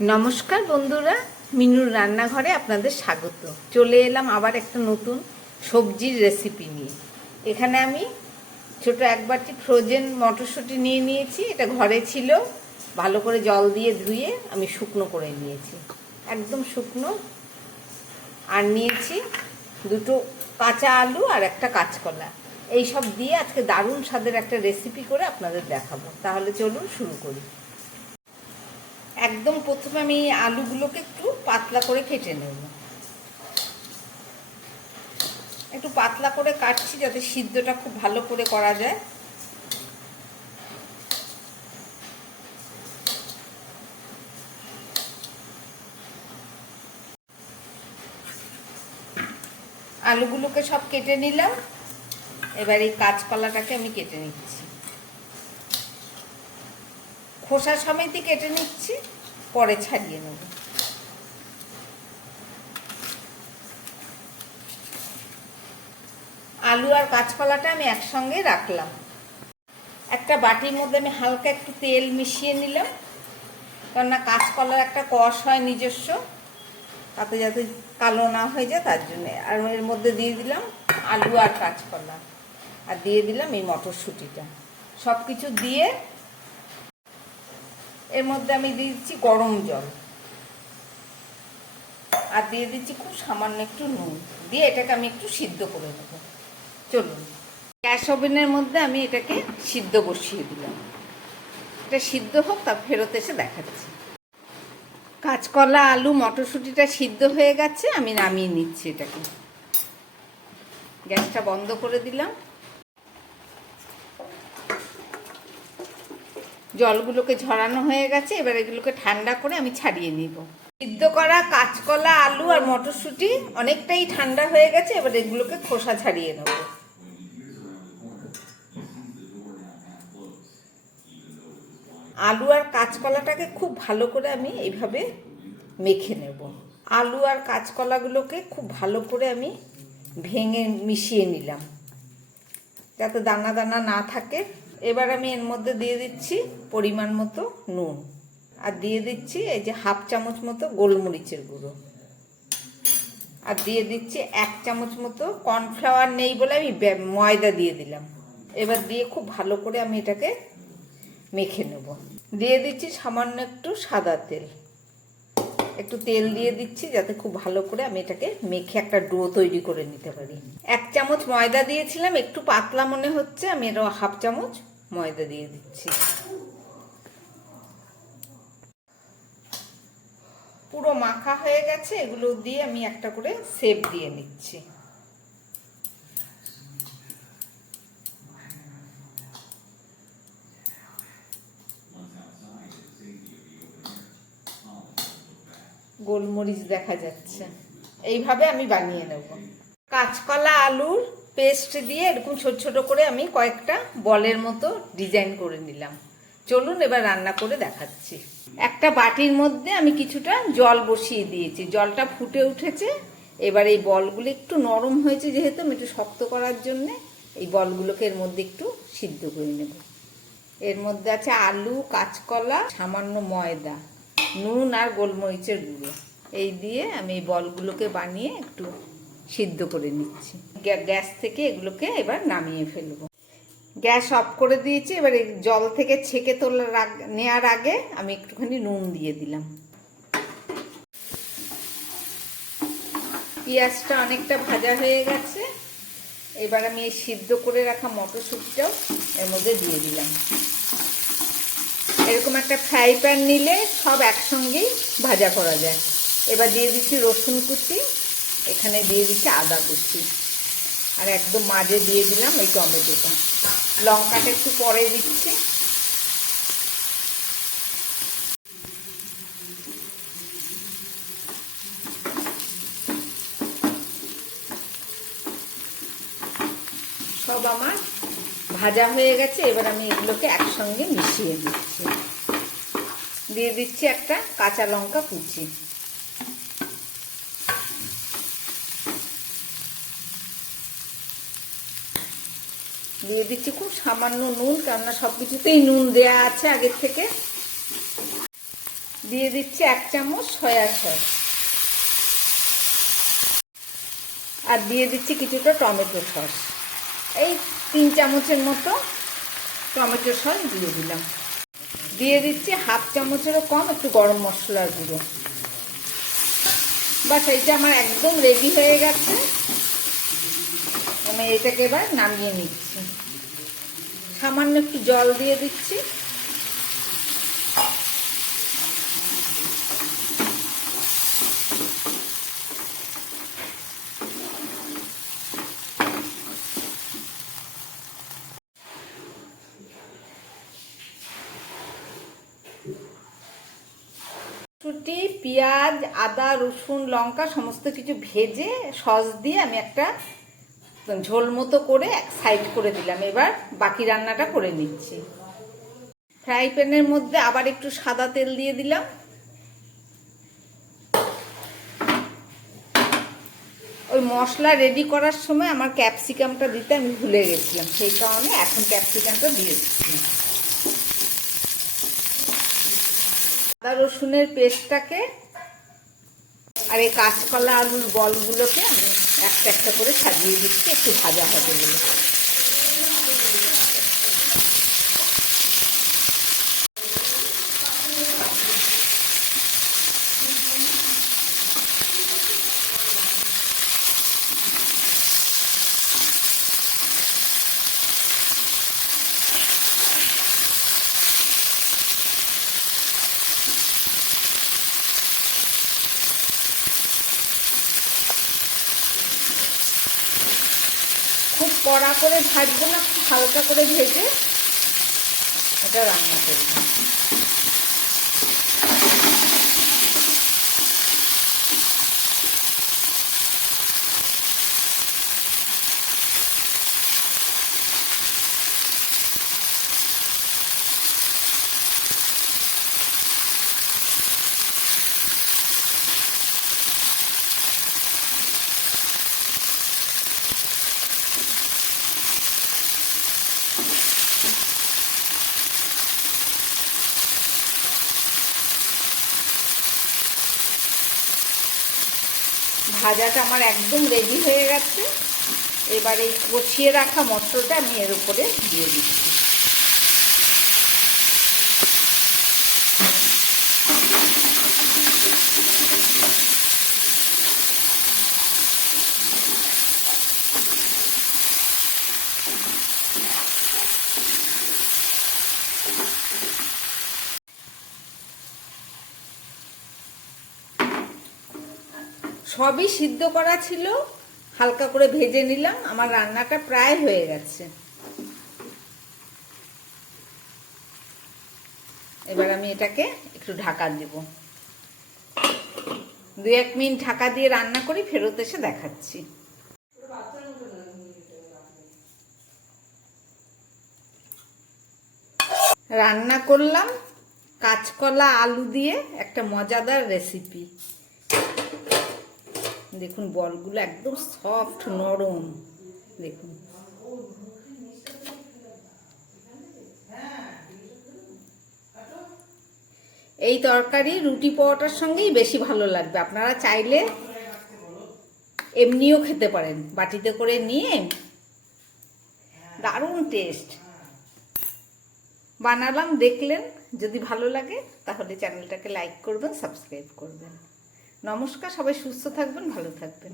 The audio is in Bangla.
নমস্কার বন্ধুরা, মিনুর রান্নাঘরে আপনাদের স্বাগত। চলে এলাম আবার একটা নতুন সবজির রেসিপি নিয়ে। এখানে আমি ছোট এক বাটি ফ্রোজেন মটরশুঁটি নিয়ে নিয়েছি। এটা ঘরে ছিল, ভালো করে জল দিয়ে ধুয়ে আমি শুকনো করে নিয়েছি, একদম শুকনো। আর নিয়েছি দুটো কাঁচা আলু আর একটা কাঁচকলা। এই সব দিয়ে আজকে দারুণ স্বাদের একটা রেসিপি করে আপনাদের দেখাবো। তাহলে চলুন শুরু করি। একদম প্রথমে আমি আলুগুলোকে একটু পাতলা করে কেটে নেব। একটু পাতলা করে কাটছি যাতে সিদ্ধটা খুব ভালো করে করা যায়। আলুগুলোকে সব কেটে নিলাম। এবার এই কাঁচকলাটাকে আমি কেটে নিচ্ছি, খোসা সমেতই কেটে নিচ্ছি, পরে ছাড়িয়ে নেব। আলু আর কাঁচকলাটা আমি একসঙ্গে রাখলাম। একটা বাটির মধ্যে আমি হালকা একটু তেল মিশিয়ে নিলাম, কেননা কাঁচকলার একটা কষ হয় নিজস্ব, তাতে যাতে কালো না হয়ে যায় তার জন্যে। আর এর মধ্যে দিয়ে দিলাম আলু আর কাঁচকলা, আর দিয়ে দিলাম এই মটরশুঁটিটা। সব কিছু দিয়ে এর মধ্যে আমি দিয়ে দিচ্ছি গরম জল, আর দিয়ে দিচ্ছি খুব সামান্য একটু নুন। দিয়ে এটাকে আমি একটু সিদ্ধ করে নেব। চলুন, গ্যাস ওভেনের মধ্যে আমি এটাকে সিদ্ধ বসিয়ে দিলাম। এটা সিদ্ধ হোক, তা ফেরত এসে দেখাচ্ছি। কাঁচকলা আলু মটরশুঁটিটা সিদ্ধ হয়ে গেছে, আমি নামিয়ে নিচ্ছি এটাকে। গ্যাসটা বন্ধ করে দিলাম। জলগুলোকে ঝরানো হয়ে গেছে, এবার এগুলোকে ঠান্ডা করে আমি ছাড়িয়ে নিব। সিদ্ধ করা কাঁচকলা আলু আর মটরশুঁটি অনেকটাই ঠান্ডা হয়ে গেছে। এবার এগুলোকে খোসা ছাড়িয়ে নেব। আলু আর কাঁচকলাটাকে খুব ভালো করে আমি এইভাবে মেখে নেব। আলু আর কাঁচকলাগুলোকে খুব ভালো করে আমি ভেঙে মিশিয়ে নিলাম, যাতে দানা দানা না থাকে। এবার আমি এর মধ্যে দিয়ে দিচ্ছি পরিমাণ মতো নুন, আর দিয়ে দিচ্ছি এই যে 1/2 চামচ মতো গোলমরিচের গুঁড়ো, আর দিয়ে দিচ্ছি 1 চামচ মতো কর্নফ্লাওয়ার, নেই বলে আমি ময়দা দিয়ে দিলাম। এবার দিয়ে খুব ভালো করে আমি এটাকে মেখে নেব। দিয়ে দিচ্ছি সামান্য একটু সাদা তেল, একটু তেল দিয়ে দিচ্ছি যাতে খুব ভালো করে আমি এটাকে মেখে একটা ডো তৈরি করে নিতে পারি। 1 চামচ ময়দা দিয়েছিলাম, একটু পাতলা মনে হচ্ছে, আমি এরও 1/2 চামচ ময়দা দিয়ে দিচ্ছি। পুরো মাখা হয়ে গেছে। এগুলো দিয়ে আমি একটা করে শেপ দিয়ে নিচ্ছি। গোলমরিচ দেখা যাচ্ছে। এইভাবে আমি বানিয়ে নেব। কাঁচকলা আলুর পেস্ট দিয়ে এরকম ছোট ছোট করে আমি কয়েকটা বলের মতো ডিজাইন করে নিলাম। চলুন এবার রান্না করে দেখাচ্ছি। একটা বাটির মধ্যে আমি কিছুটা জল বসিয়ে দিয়েছি, জলটা ফুটে উঠেছে। এবার এই বলগুলো একটু নরম হয়েছে যেহেতু, আমি একটু শক্ত করার জন্যে এই বলগুলোকে এর মধ্যে একটু সিদ্ধ করে নেব। এর মধ্যে আছে আলু, কাঁচকলা, সামান্য ময়দা, নুন আর গোলমরিচের গুঁড়ো। এই দিয়ে আমি এই বলগুলোকে বানিয়ে একটু সিদ্ধ করে নিচ্ছি। গ্যাস থেকে এগুলোকে এবার নামিয়ে ফেলবো। গ্যাস অফ করে দিয়েছি। এবার জল থেকে ছেঁকে নেওয়ার আগে আমি একটুখানি নুন দিয়ে দিলাম। পেঁয়াজটা অনেকটা ভাজা হয়ে গেছে। এবার আমি এই সিদ্ধ করে রাখা মটরশুঁটিটাও এর মধ্যে দিয়ে দিলাম। এরকম একটা ফ্রাই প্যান নিলে সব একসঙ্গেই ভাজা করা যায়। এবার দিয়ে দিচ্ছি রসুন কুচি, এখানে দিয়ে দিচ্ছি আদা কুচি, আর একদম মাঝে দিয়ে দিলাম এই টমেটোটা। লঙ্কাটা একটু পরে দিচ্ছি। সব আমার ভাজা হয়ে গেছে। এবার আমি এগুলোকে একসঙ্গে মিশিয়ে দিচ্ছি। দিয়ে দিচ্ছি একটা কাঁচা লঙ্কা কুচি, দিয়ে দিচ্ছি খুব সামান্য নুন, কেননা সব কিছুতেই নুন দেওয়া আছে আগের থেকে। দিয়ে দিচ্ছি 1 চামচ সয়া সস, আর দিয়ে দিচ্ছি কিছুটা টমেটো সস। এই 3 চামচের মতো টমেটো সস দিয়ে দিলাম। দিয়ে দিচ্ছি 1/2 চামচেরও কম একটু গরম মশলার গুঁড়ো। বাস, এইটা আমার একদম রেডি হয়ে গেছে। আমি এটাকে এবার নামিয়ে নিচ্ছি। সামান্য একটু জল দিয়ে দিচ্ছি। মটরশুঁটি, পেঁয়াজ, আদা, রসুন, লঙ্কা সমস্ত কিছু ভেজে সস দিয়ে আমি একটা ঝোল মতো করে এক সাইড করে দিলাম। এবার বাকি রান্নাটা করে নিচ্ছি। ফ্রাই প্যানের মধ্যে আবার একটু সাদা তেল দিয়ে দিলাম। ওই মশলা রেডি করার সময় আমার ক্যাপসিকামটা দিতে আমি ভুলে গেছিলাম, সেই কারণে এখন ক্যাপসিকামটা দিয়ে দিচ্ছি। আদা রসুনের পেস্টটাকে আর এই কাঁচকলা আলুর বলগুলোকে আমি একটা একটা করে সাজিয়ে দিচ্ছি, একটু ভাজা হবে বলে। খুব কড়া করে ভাজবো না, খুব হালকা করে ভেজে এটা রান্না করব। ভাজাটা আমার একদম রেডি হয়ে গেছে। এবার এই কষিয়ে রাখা মটরটা আমি এর উপরে দিয়ে দিচ্ছি। সবই সিদ্ধ করা ছিল, হালকা করে ভেজে নিলাম। আমার রান্নাটা প্রায় হয়ে গেছে। এবার আমি এটাকে একটু ঢাকা দেব। 2-1 মিনিট ঢাকা দিয়ে রান্না করি, ফেরত এসে দেখাচ্ছি। রান্না করলাম কাঁচকলা আলু দিয়ে একটা মজাদার রেসিপি। দেখুন বলগুলো একদম সফট নরম, দেখুন। এই তরকারি রুটি পরোটার সঙ্গেই বেশি ভালো লাগবে। আপনারা চাইলে এমনিও খেতে পারেন, বাটিতে করে নিয়ে। দারুণ টেস্ট। বানালাম, দেখলেন। যদি ভালো লাগে তাহলে চ্যানেলটাকে লাইক করবেন, সাবস্ক্রাইব করবেন। নমস্কার, সবাই সুস্থ থাকবেন, ভালো থাকবেন।